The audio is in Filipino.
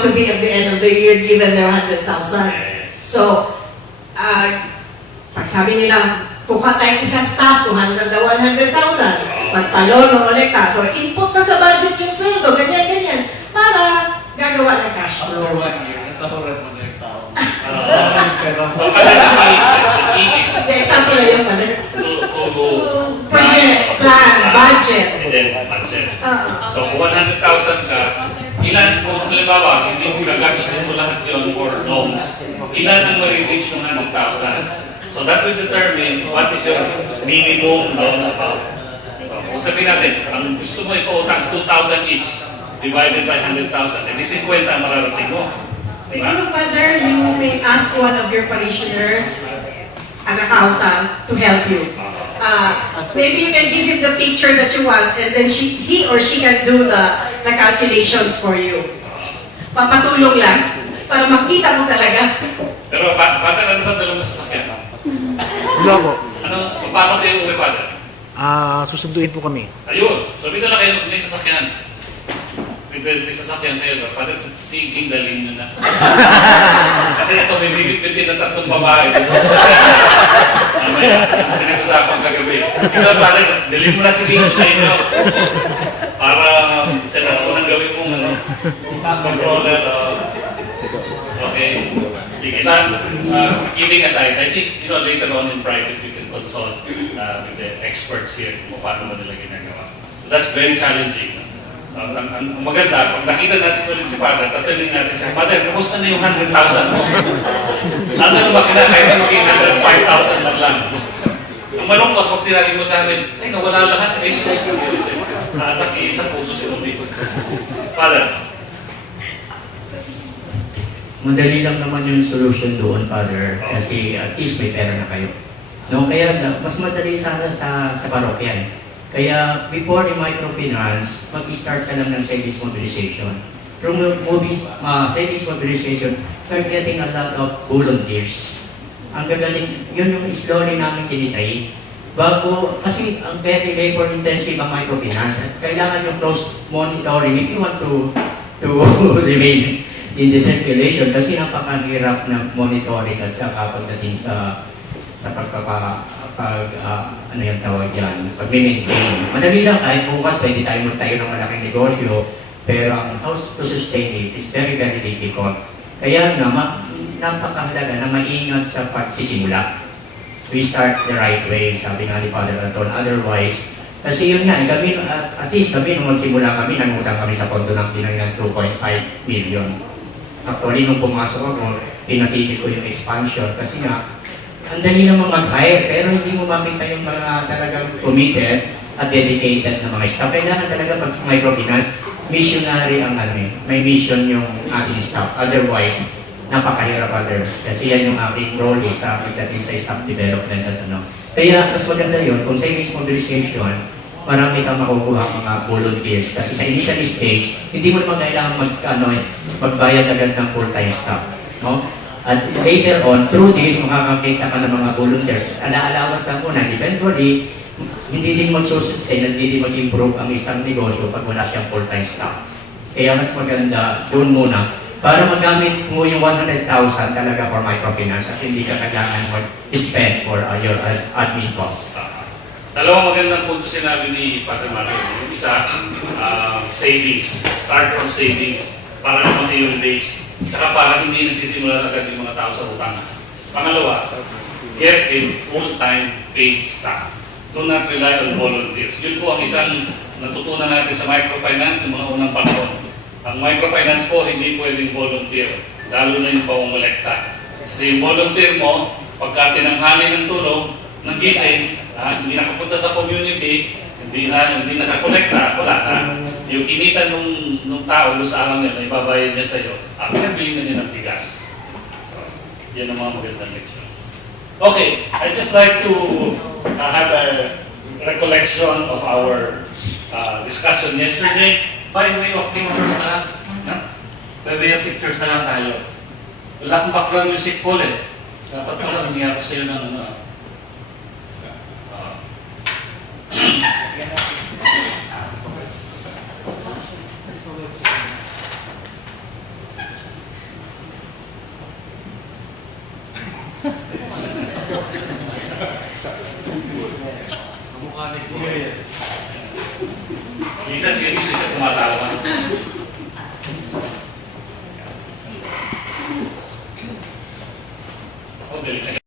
want to be at the end of the year given their 100,000. Yes. So, pag sabi nila, kuha tayo isang staff, 100,000. Magpalono ulit ta. So, input na sa budget yung sweldo, ganyan-ganyan, para gagawa ng cash After flow. 1 year, nasa 100 tao. So, the key is The example na yun, Father. to Project, plan, budget. and then budget. Uh-uh. So, kung 100,000 ka, ilan, kung halimbawa, hindi mo gagastusin mo lahat yun for loans, ilan ang ma-reach ng 100,000? So, that will determine what is your minimum loan amount. So, kung sabihin natin, ang gusto mo ipautang 2,000 each, divided by 100,000, edi 50 ang mararating mo. Siguro, Father, you may ask one of your parishioners, an accountant, to help you. Maybe you can give him the picture that you want, and then he or she can do the calculations for you. Papatulong lang, para makita mo talaga. Pero, Father, ano ba dala mo sa sakyan? Wala po. Ano, so, paano kayo uwi, Father? Susunduin po kami. Ayun, so may dala kayo, may sasakyan. May sasakyan kayo, Father, si King dalhin nyo na. Kasi ito, may bibit-bitin na tatlong babae. Mamaya, pinag-usapan kagabi. Ikaw, Father, dalhin mo na si King sa inyo. Para, siya na unang gawin mong controller. Okay. Sige. Kidding aside, I think, later on in private, we can consult with the experts here kung paano mo nila ginagawa. So that's very challenging. Ang maganda, pag nakita natin ulit si Father, tatanungin natin siya, Father, kamusta na yung 100,000 mo? Ano na ba kinakaya na maging 105,000 lang? Ang malungkot, pag sinabi mo sa amin, ay, nawala lahat, ay, naki-isang puso si dito. Father, madali lang naman yung solution doon, Father, kasi at least may pera na kayo. No, kaya mas madali sana sa parokyan. Kaya before in microfinance, mag-start ka lang ng savings mobilization. Through savings mobilization, we're getting a lot of volunteers. Ang gagaling, yun yung slowly namin tinitry. Bago, kasi ang very labor-intensive ang microfinance. Kailangan yung close monitoring if you want to remain in the circulation kasi napakahirap na monitoring at saka pagdating sa ano yung tawag yan, pag-maintain. Madali lang kahit bukas pwede tayo magtayo ng malaking negosyo, pero ang how to sustain it is very, very difficult. Kaya nga, napakahalaga na maingat sa pagsisimula. We start the right way, sabi nga ni Father Anton. Otherwise, kasi yun nga, kami, at least kami nung magsimula kami, nangutang kami sa pondo ng Pinay ng 2.5 million. Actually, nung pumasok ako, pinatigil ko yung expansion kasi nga, ang dali naman mag-hire, pero hindi mo makita yung mga talagang committed at dedicated na mga staff. Kailangan talaga pag microfinance, missionary ang may mission yung ating staff. Otherwise, napakahirap other. Kasi yan yung ating role sa pagdating sa staff development at ano. Kaya mas maganda yun, kung savings mobilization, marami kang makukuha mga volunteers. Kasi sa initial stage, hindi mo naman kailangan magbayad agad ng full-time staff. No? At later on, through this, makakakita ka ng mga volunteers. Ala-alawas lang muna. Eventually, hindi din magsusustain, hindi din mag-improve ang isang negosyo pag wala siyang full-time staff. Kaya mas maganda doon muna para magamit mo yung 100,000 talaga for microfinance at hindi ka kailangan mag-spend for your admin costs. Dalawang magandang punto sinabi ni Father Mario. Yung isa, savings. Start from savings para naman yung days. Tsaka para hindi nagsisimula agad yung mga tao sa utang. Pangalawa, get a full-time paid staff. Do not rely on volunteers. Yun po ang isang natutunan natin sa microfinance ng mga unang panahon. Ang microfinance po, hindi pwedeng volunteer. Lalo na yung pamumulekta. Kasi yung volunteer mo, pagka tinanghali ng tulog, ng gising, hindi nakapunta sa community, hindi nakakolekta, wala na. Yung kinita nung tao doon sa alam niya, ibabayad niya sa iyo, pinabili na niya ng bigas. So, yan ang mga magandang leksyon. Okay, I'd just like to have a recollection of our discussion yesterday by way of pictures na lang. No? By way of pictures na lang tayo. Wala akong background music po eh. Dapat pala humingi ako sa iyo ng ano. Mukha ni Kuya. Lisa, sige, gusto siya tumatawa. Oh, galing.